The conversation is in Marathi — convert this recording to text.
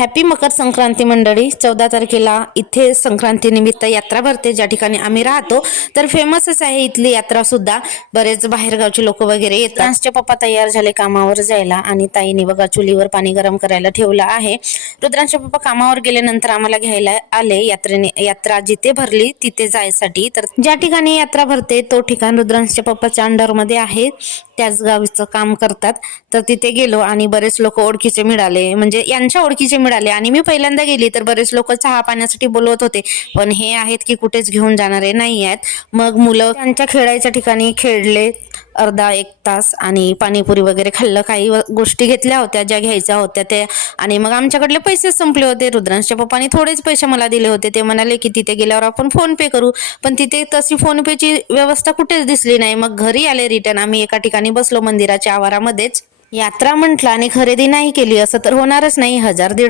हॅपी मकर संक्रांती मंडळी। 14 तारखेला इथे संक्रांती निमित्त यात्रा भरते, ज्या ठिकाणी आम्ही राहतो तर फेमसच आहे इथली यात्रा सुद्धा। बरेच बाहेरगावचे लोक वगैरे येतात। रुद्रांशचे पप्पा तयार झाले कामावर जायला आणि ताईने बघा चुलीवर पाणी गरम करायला ठेवलं आहे। रुद्रांशचे पप्पा कामावर गेल्यानंतर आम्हाला घ्यायला आले। यात्रा जिथे भरली तिथे जायसाठी। तर ज्या ठिकाणी यात्रा भरते तो ठिकाण रुद्रांशच्या पप्पाच्या अंडर मध्ये आहे, त्याच गावचं काम करतात। तर तिथे गेलो आणि बरेच लोक ओळखीचे मिळाले, म्हणजे यांच्या ओळखीचे मिळाले। आणि मी पहिल्यांदा गेली तर बरेच लोक चहा पाण्यासाठी बोलवत होते, पण हे आहेत की कुठेच घेऊन जाणारे नाही आहेत। मग मुलं त्यांच्या खेळायच्या ठिकाणी खेळले अर्धा एक तास आणि पाणीपुरी वगैरे खाल्लं, काही गोष्टी घेतल्या होत्या ज्या घ्यायच्या होत्या ते। आणि मग आमच्याकडले पैसे संपले होते। रुद्रांशच्या पप्पानी थोडेच पैसे मला दिले होते। ते म्हणाले की तिथे गेल्यावर आपण फोन पे करू, पण तिथे तशी फोन पेची व्यवस्था कुठेच दिसली नाही। मग घरी आले रिटर्न। आम्ही एका ठिकाणी बसलो मंदिराच्या आवारामध्येच। यात्रा म्हटलं आणि खरेदी नाही केली असं तर होणारच नाही। 1000-1500